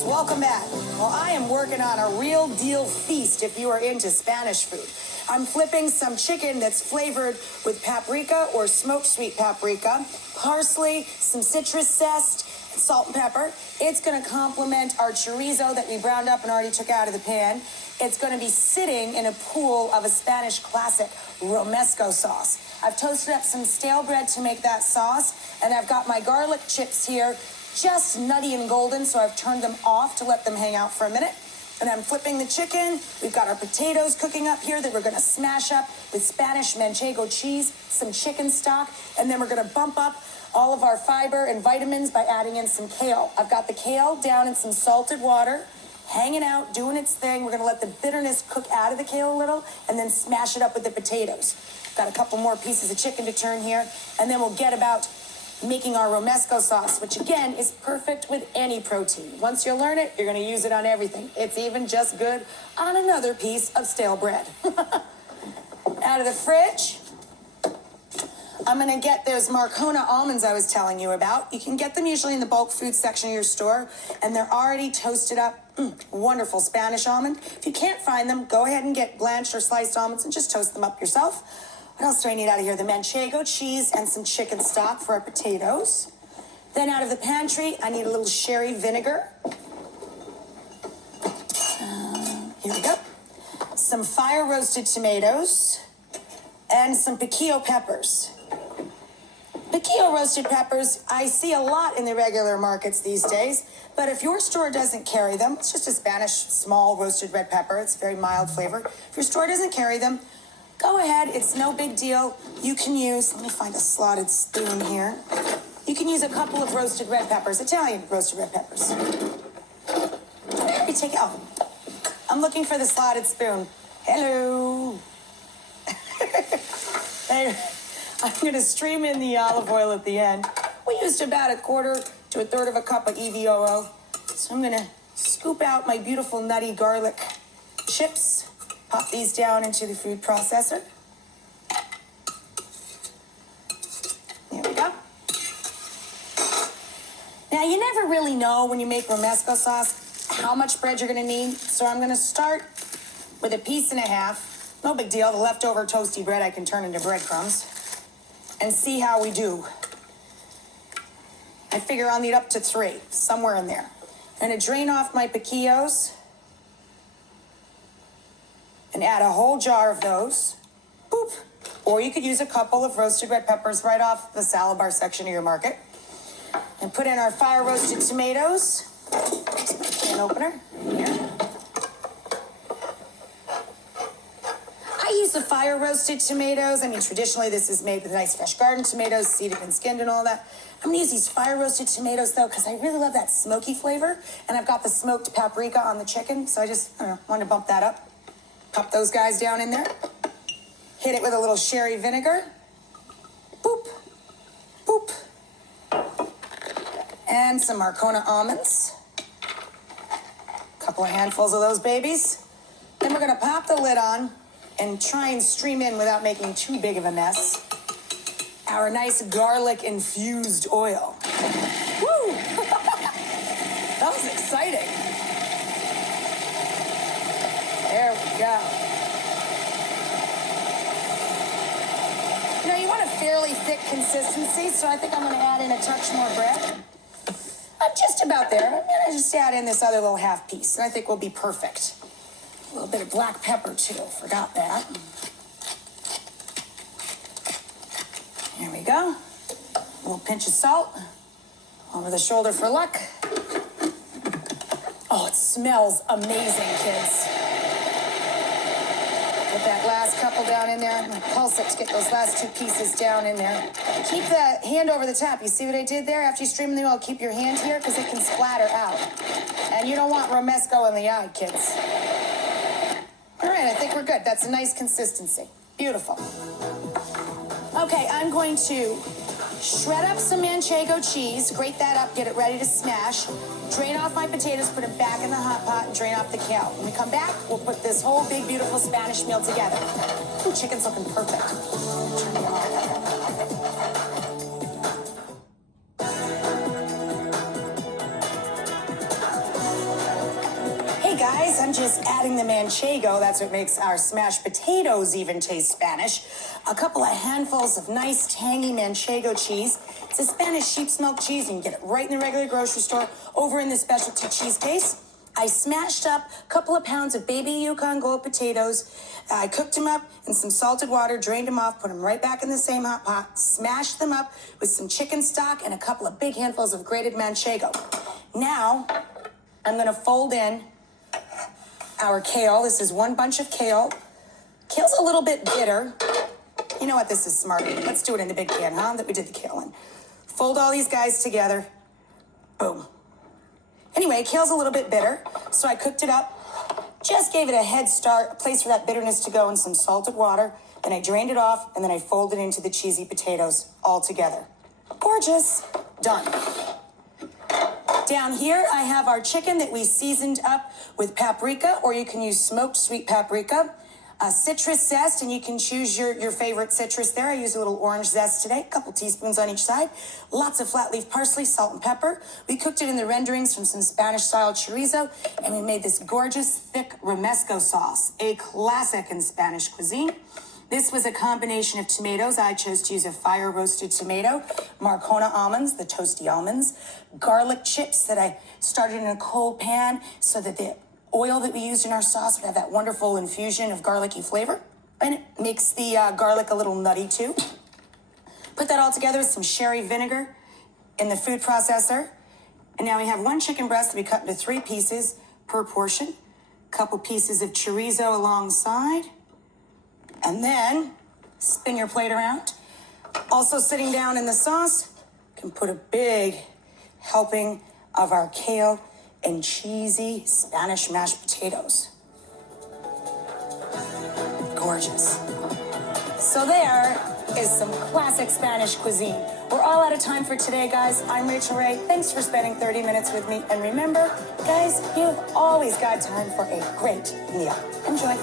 guys, welcome back. Well, I am working on a real deal feast if you are into Spanish food. I'm flipping some chicken that's flavored with paprika or smoked sweet paprika, parsley, some citrus zest, salt and pepper. It's going to complement our chorizo that we browned up and already took out of the pan. It's going to be sitting in a pool of a Spanish classic, romesco sauce. I've toasted up some stale bread to make that sauce, and I've got my garlic chips here, just nutty and golden, so I've turned them off to let them hang out for a minute. And I'm flipping the chicken. We've got our potatoes cooking up here that we're going to smash up with Spanish manchego cheese, some chicken stock, and then we're going to bump up all of our fiber and vitamins by adding in some kale. I've got the kale down in some salted water, hanging out, doing its thing. We're going to let the bitterness cook out of the kale a little and then smash it up with the potatoes. Got a couple more pieces of chicken to turn here, and then we'll get about making our romesco sauce, which again is perfect with any protein. Once you learn it, you're going to use it on everything. It's even just good on another piece of stale bread. Out of the fridge, I'm going to get those Marcona almonds I was telling you about. You can get them usually in the bulk food section of your store, and they're already toasted up. Wonderful Spanish almond. If you can't find them, go ahead and get blanched or sliced almonds and just toast them up yourself. What else do I need out of here? The manchego cheese and some chicken stock for our potatoes. Then out of the pantry, I need a little sherry vinegar. Here we go. Some fire roasted tomatoes and some piquillo peppers. Piquillo roasted peppers, I see a lot in the regular markets these days, but if your store doesn't carry them, it's just a Spanish small roasted red pepper. It's very mild flavor. If your store doesn't carry them, go ahead, it's no big deal. You can use, let me find a slotted spoon here. You can use a couple of roasted red peppers, Italian roasted red peppers. Let me take it out. I'm looking for the slotted spoon. Hello. I'm gonna stream in the olive oil at the end. We used about 1/4 to 1/3 of a cup of EVOO. So I'm gonna scoop out my beautiful nutty garlic chips. Pop these down into the food processor. There we go. Now, you never really know when you make romesco sauce how much bread you're going to need. So I'm going to start with 1.5 pieces. No big deal. The leftover toasty bread I can turn into breadcrumbs. And see how we do. I figure I'll need up to 3, somewhere in there. I'm going to drain off my piquillos and add a whole jar of those. Boop. Or you could use a couple of roasted red peppers right off the salad bar section of your market. And put in our fire roasted tomatoes. Can opener. Here. I use the fire roasted tomatoes. I mean, traditionally this is made with nice fresh garden tomatoes, seeded and skinned and all that. I'm gonna use these fire roasted tomatoes though, because I really love that smoky flavor. And I've got the smoked paprika on the chicken, so I just, wanted to bump that up. Pop those guys down in there. Hit it with a little sherry vinegar. Boop. Boop. And some Marcona almonds. A couple of handfuls of those babies. Then we're going to pop the lid on and try and stream in without making too big of a mess our nice garlic infused oil. Woo! That was exciting. There we go. You know, you want a fairly thick consistency, so I think I'm going to add in a touch more bread. I'm just about there. I'm going to just add in this other little 1/2 piece, and I think we'll be perfect. A little bit of black pepper, too. Forgot that. Here we go. A little pinch of salt. Over the shoulder for luck. Oh, it smells amazing, kids. Put that last couple down in there. I'm going to pulse it to get those last 2 pieces down in there. Keep the hand over the top. You see what I did there? After you stream the oil, keep your hand here because it can splatter out. And you don't want romesco in the eye, kids. All right, I think we're good. That's a nice consistency. Beautiful. Okay, I'm going to shred up some manchego cheese, grate that up, get it ready to smash. Drain off my potatoes, put them back in the hot pot, and drain off the kale. When we come back, we'll put this whole big, beautiful Spanish meal together. Ooh, chicken's looking perfect. Turn it on. guys, I'm just adding the manchego. That's what makes our smashed potatoes even taste Spanish. A couple of handfuls of nice, tangy manchego cheese. It's a Spanish sheep's milk cheese. You can get it right in the regular grocery store, over in the specialty cheese case. I smashed up a couple of pounds of baby Yukon Gold potatoes. I cooked them up in some salted water, drained them off, put them right back in the same hot pot, smashed them up with some chicken stock and a couple of big handfuls of grated manchego. Now, I'm going to fold in our kale. This is one bunch of kale. Kale's a little bit bitter. You know what? This is smart. Let's do it in the big pan, huh? That we did the kale in. Fold all these guys together. Boom. Anyway, kale's a little bit bitter, so I cooked it up. Just gave it a head start, a place for that bitterness to go in some salted water. Then I drained it off, and then I folded it into the cheesy potatoes all together. Gorgeous. Done. Down here, I have our chicken that we seasoned up with paprika, or you can use smoked sweet paprika. Citrus zest, and you can choose your favorite citrus there. I use a little orange zest today, a couple teaspoons on each side. Lots of flat leaf parsley, salt and pepper. We cooked it in the renderings from some Spanish-style chorizo, and we made this gorgeous, thick romesco sauce, a classic in Spanish cuisine. This was a combination of tomatoes. I chose to use a fire-roasted tomato, Marcona almonds, the toasty almonds, garlic chips that I started in a cold pan so that the oil that we used in our sauce would have that wonderful infusion of garlicky flavor. And it makes the garlic a little nutty too. Put that all together with some sherry vinegar in the food processor. And now we have one chicken breast that we cut into 3 pieces per portion. A couple pieces of chorizo alongside. And then spin your plate around. Also sitting down in the sauce, you can put a big helping of our kale and cheesy Spanish mashed potatoes. Gorgeous. So there is some classic Spanish cuisine. We're all out of time for today, guys. I'm Rachel Ray. Thanks for spending 30 minutes with me. And remember, guys, you've always got time for a great meal. Enjoy.